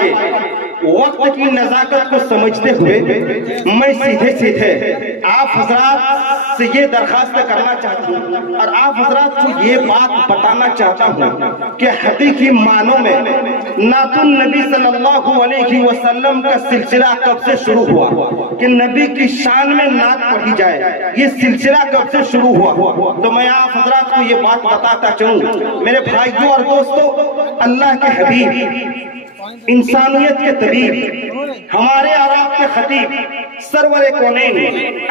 کے وقت کی نزاکت کو سمجھتے ہوئے میں سیدھے سیدھے آپ حضرات سے یہ درخواست کرنا چاہتا ہوں اور آپ حضرات کو یہ بات بتانا چاہتا ہوں کہ حقیقی معنوں میں نعت النبی صلی اللہ علیہ وسلم کا سلسلہ کب سے شروع ہوا کہ نبی کی شان میں نعت پڑھی جائے، یہ سلسلہ کب سے شروع ہوا؟ تو میں آپ حضرات کو یہ بات بتاتا چلوں میرے بھائیوں اور دوستوں، اللہ کے حبیب، انسانیت کے طبیب، ہمارے اور آپ کے خطیب، سرور کونین،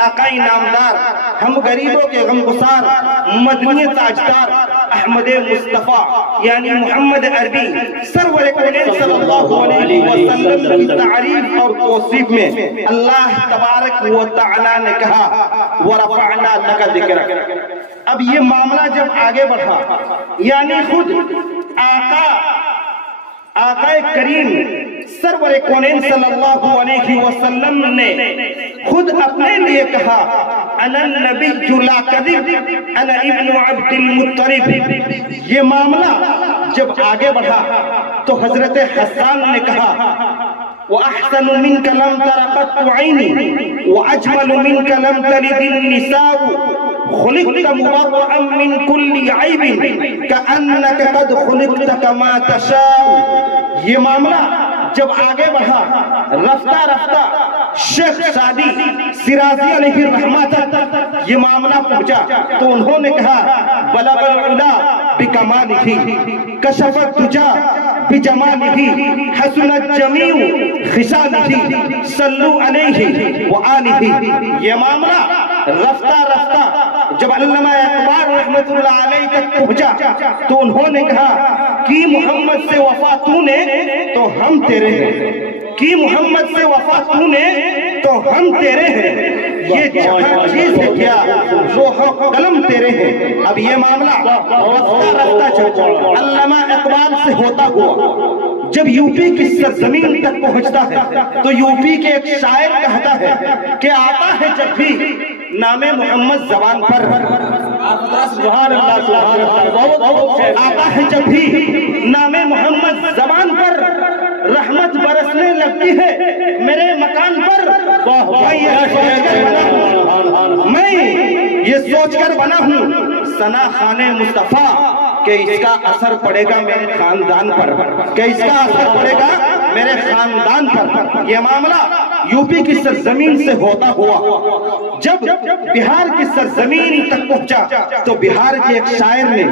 آقائی نامدار، ہم غریبوں کے غمگسار، مدنی تاجدار، احمد مصطفیٰ یعنی محمد عربی سرور کونین صلی اللہ علیہ وسلم کی تعریف اور توصیف میں اللہ تبارک و تعالی نے کہا وَرَفَعْنَا لَكَ ذِكْرَكَ۔ اب یہ معاملہ جب آگے بڑھا یعنی خود آقا کریم سرور کونین صلی اللہ علیہ وسلم نے خود اپنے لیے کہا انا النبی لا کذب انا ابن عبد المطلب۔ یہ معاملہ جب آگے بڑھا تو حضرت حسان نے کہا وَأَحْسَنُ مِنْكَ لَمْ تَرَ قَطُّ عَيْنِي وَأَجْمَلُ مِنْكَ لَمْ تَلِدِ النِّسَاءُ خُلِقْتَ مُبَرَّأً مِنْ كُلِّ عَيْبٍ كَأَنَّكَ قَدْ خُلِقْتَ كَمَا تَشَاءُ۔ یہ معاملہ جب آگے بڑھا رفتہ رفتہ شیخ سعدی شیرازی علیہ الرحمہ یہ معاملہ پہنچا تو انہوں نے کہا بلغ العلا بکمالہ کشف الدجا بجمالہ حسنت جمیع خصالہ صلو علیہ وآلہ۔ یہ معاملہ رفتہ رفتہ جب علامہ اقبال رحمت اللہ علیہ تک پہنچا تو انہوں نے کہا کی محمد سے وفا تو نے تو ہم تیرے ہیں، کی محمد سے وفا تو نے تو ہم تیرے ہیں، یہ جہاں چیز ہے کیا روح و قلم تیرے ہیں۔ اب یہ معاملہ رفتہ رفتہ چلا علامہ اقبال سے ہوتا ہوا جب یوپی کی سرزمین تک پہنچتا ہے تو یوپی کے ایک شاعر کہتا ہے کہ آتا ہے جب بھی نام محمد زبان پر، آتا ہے جب بھی نام محمد زبان پر رحمت برسنے لگتی ہے میرے مکان پر۔ میں یہ سوچ کر بنا ہوں ثنا خان مصطفیٰ کہ اس کا اثر پڑے گا میرے خاندان پر، کہ اس کا اثر پڑے گا میرے خاندان پر۔ یہ معاملہ یوپی کی سرزمین سے ہوتا ہوا جب بہار کی سرزمین تک پہنچا تو بہار کے ایک شاعر نے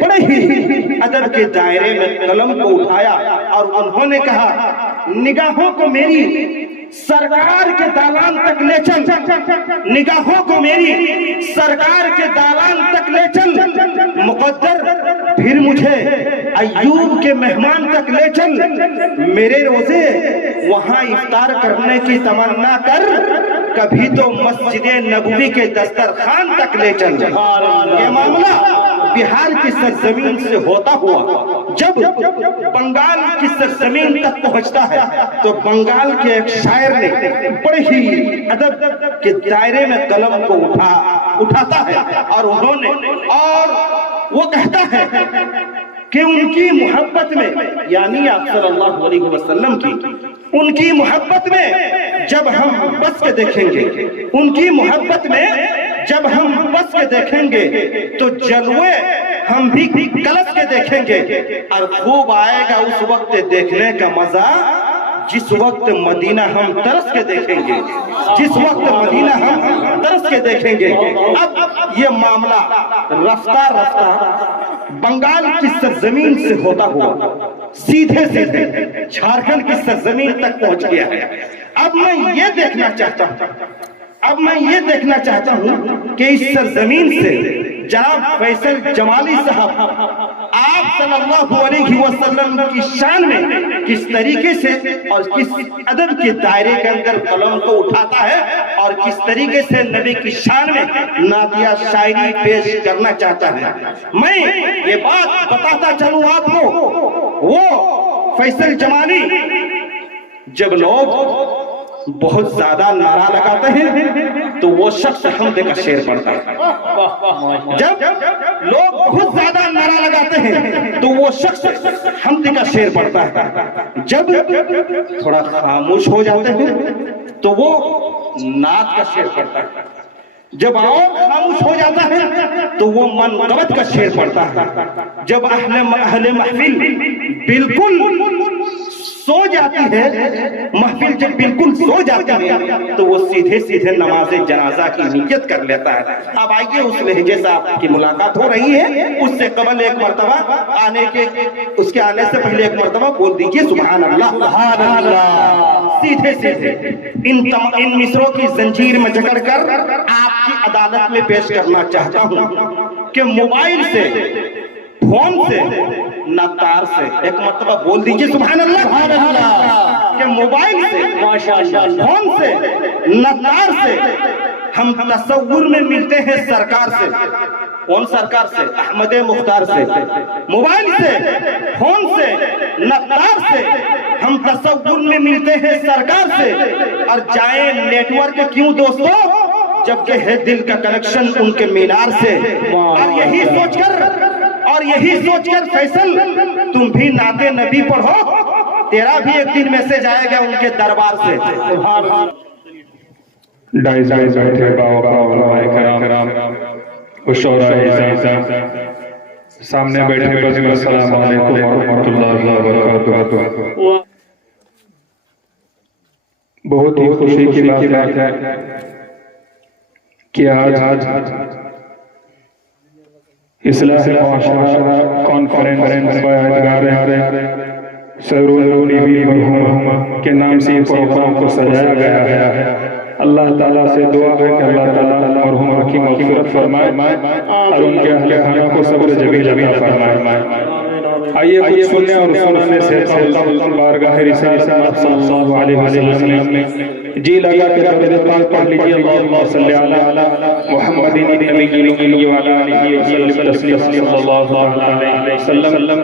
بڑے ہی ادب کے دائرے میں قلم کو اٹھایا اور انہوں نے کہا نگاہوں کو میری سرکار کے دالان تک لے چل، نگاہوں کو میری سرکار کے دالان تک لے چل، مقدر پھر مجھے ایوب کے مہمان تک لے چل، میرے روزے وہاں افطار کرنے کی تمنا کر، کبھی تو مسجد نبوی کے دسترخوان تک لے چل۔ یہ معاملہ بہار کی سرزمین سے ہوتا ہوا جب بنگال کی سرزمین تک پہنچتا ہے تو بنگال کے ایک شاعر نے بڑے ہی ادب کے دائرے میں قلم کو اٹھاتا ہے اور انہوں نے اور وہ کہتا ہے کہ ان کی محبت میں یعنی آپ صلی اللہ علیہ وسلم کی ان کی محبت میں جب ہم بس کے دیکھیں گے، ان کی محبت میں جب ہم بس کے دیکھیں گے تو جلوے ہم بھی کلس کے دیکھیں گے اور خوب آئے گا اس وقت دیکھنے کا مزہ جس وقت مدینہ ہم ترس کے دیکھیں گے، جس وقت مدینہ ہم ترس کے دیکھیں گے۔ اب یہ معاملہ رفتہ رفتہ بنگال کی سرزمین سے ہوتا ہوا سیدھے سیدھے جھارکھنڈ کی سرزمین تک پہنچ گیا ہے۔ اب میں یہ دیکھنا چاہتا ہوں کہ اس سرزمین سے جناب فیصل جمالی صاحب آپ صلی اللہ علیہ وسلم کی شان میں کس طریقے سے اور کس ادب کے دائرے کے اندر قلم کو اٹھاتا ہے اور کس طریقے سے نبی کی شان میں نعتیہ شاعری پیش کرنا چاہتا ہے۔ میں یہ بات بتاتا چلوں آپ کو، وہ فیصل جمالی جب لوگ بہت زیادہ نعرہ لگاتے ہیں تو وہ شخص حمد کا شعر پڑھتا ہے. جب لوگ بہت زیادہ نعرہ لگاتے ہیں تو وہ شخص حمد کا شعر پڑھتا ہے. جب تھوڑا خاموش ہو جاتے ہیں تو وہ نعت کا شعر پڑھتا ہے. جب اور خاموش ہو جاتا ہے تو وہ منقبت کا شعر پڑھتا ہے. جب اہل محفل بالکل سو جاتی ہے، محفل جب بالکل سو جاتی ہے تو وہ سیدھے سیدھے نماز جنازہ کی نیت کر لیتا ہے. اب آئیے اس لہجے سے آپ کی ملاقات ہو رہی ہے، اس سے قبل ایک مرتبہ اس کے آنے سے پہلے ایک مرتبہ بول دیجئے سبحان اللہ. سبحان اللہ. سیدھے سیدھے ان مصروں کی زنجیر میں جکڑ کر آپ کی عدالت میں پیش کرنا چاہتا ہوں کہ موبائل سے، فون سے، نہ تار سے، ایک مرتبہ بول دیجئے سبحان اللہ. سبحان اللہ. کہ موبائل سے، فون سے، نہ تار سے ہم تصور میں ملتے ہیں سرکار سے. کون سرکار سے؟ احمد مختار سے. موبائل سے، فون سے، نہ تار سے ہم تصور میں ملتے ہیں سرکار سے. اور جائیں نیٹ ورک کیوں دوستو جبکہ ہے دل کا کنیکشن ان کے مینار سے. اور یہی سوچ کر فیصل تم بھی نعت نبی پڑھو، تیرا بھی ایک دن میسج آئے گا ان کے دربار سے. ڈائز بیٹھے باؤ علماء کرام وشعراء عزام سامنے بیٹھے بزم السلام علیکم ورحمۃ اللہ وبرکاتہ. بہت ہی خوشی کی بات ہے کہ آج اصلاح معاشرہ کانفرنس باید سرور بی مرحوم کے نام سے پروگرام کو سجایا گیا ہے. اللہ تعالیٰ سے دعا ہے کہ اللہ تعالیٰ مرحوم کی مغفرت فرمائے اور ان کے اہل خانہ کو صبر جمیل عطا فرمائے. آئیے کچھ سننے اور سننے سے بارگاہ رسالت صلی اللہ علیہ وسلم میں جی لگا کے درود پاک پڑھ لیجیے. اللہم صلی علی محمد النبی وعلی آلہ وسلم تسلیما صلی اللہ علیہ وسلم.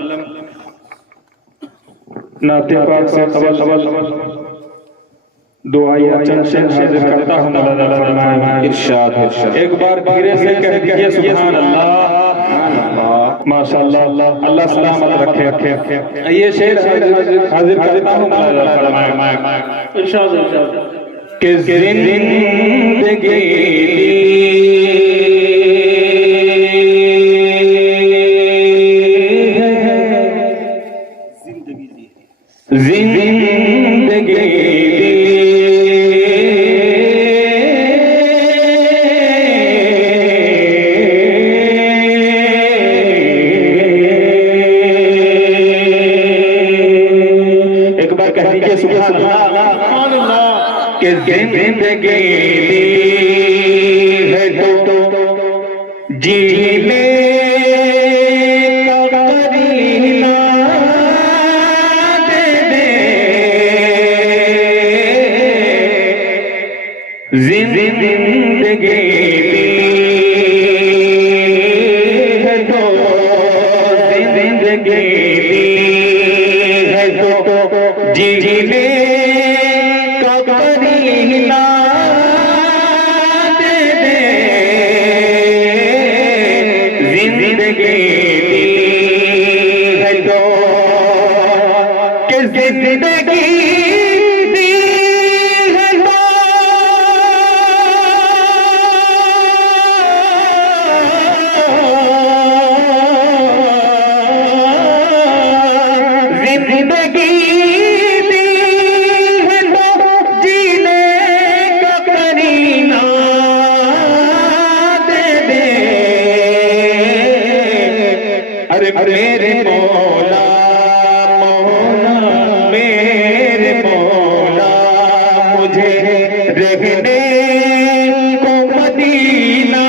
نعت پاک سے قبل دعائیہ چند شعر حاضر کرتا ہوں. مولانا فرمائے ارشاد ایک بار دھیرے سے کہہ دیجئے سبحان اللہ. ماشاءاللہ اللہ سلامت رکھے. یہ شعر حاضر کرتا ہوں. مولانا فرمائے ارشاد کہ زندگی زندگی ہے تو جینے کا قرینہ دے دے. زندگی ہے تو زندگی ہے تو جینے میرے مولا مولا میرے مولا مجھے رہنے کو مدینہ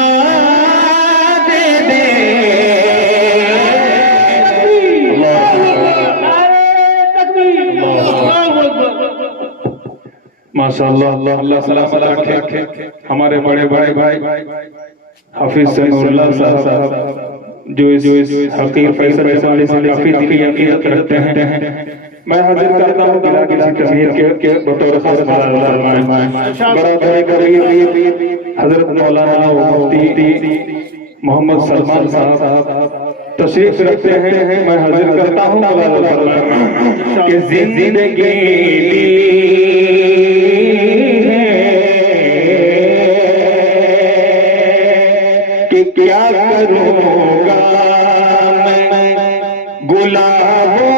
دے دے. ماشاءاللہ اللہ سلامت رکھے. ہمارے بڑے بھائی حافظ سنور اللہ صاحب جو اس حقیر فیصل اسماعیلی سے کافی دلی عقیدت رکھتے ہیں، میں حاضر کرتا ہوں بلا کسی تمہید کے بطور خاص ملال فرمائیں۔ برادر کریم حضرت مولانا و مفتی محمد سلمان صاحب تشریف رکھتے ہیں، میں حاضر کرتا ہوں ملال فرمائیں کہ زندگی کہ کیا کروں گا میں گلابوں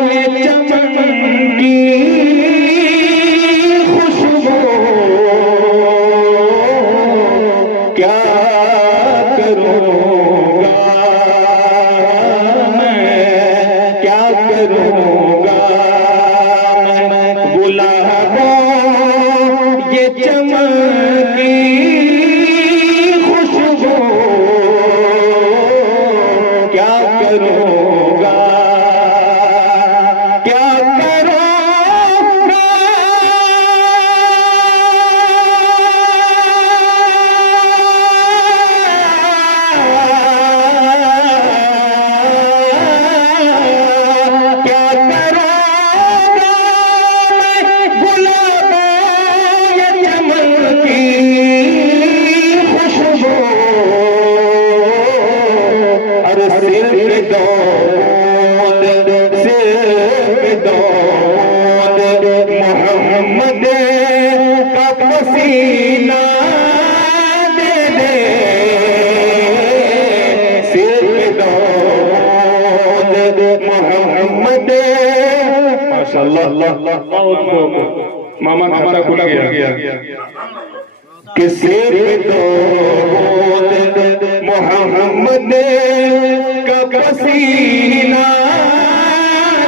میں چمن کی خوشبو، کیا کروں گا میں، کیا کروں گا میں گلابوں یہ چمن کی ماما کھاتا کھل گیا کہ سر دو محمد کا پسینہ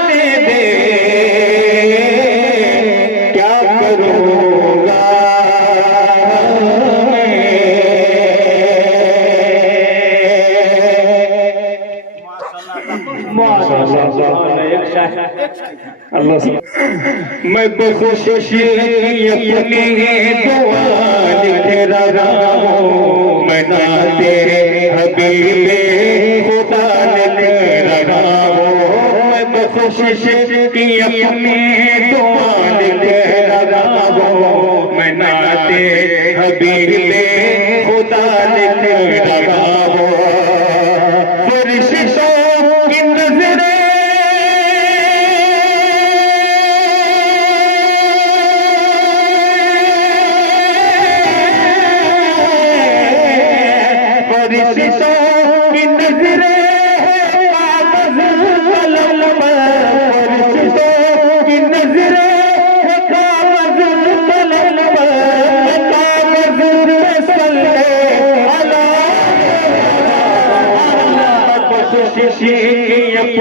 دے دے، کیا کروں گا اللہ سے میں بخوشی اپنی دعا لکھ رہا ہوں، میں نعت حبیب خدا لکھ رہا ہوں، میں بخوشی اپنی دعا لکھ رہا ہوں، میں نعت حبیب خدا لکھ رہا ہوں، فرشتوں کی نظریں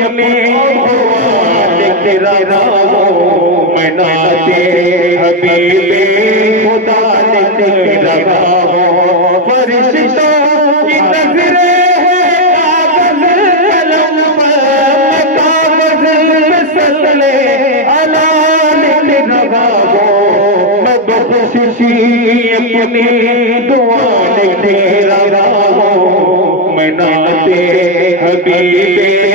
اپنے لکھ رہا ہوں، میں نعت حبیب خدا لکھ رہا ہوں، فرشتوں کی نظریں کاغذ قلم پر، کاغذ پہ صلی علی لکھ رہا ہوں، میں بخوشی اپنی دعا لکھ رہا ہوں، میں نعت حبیب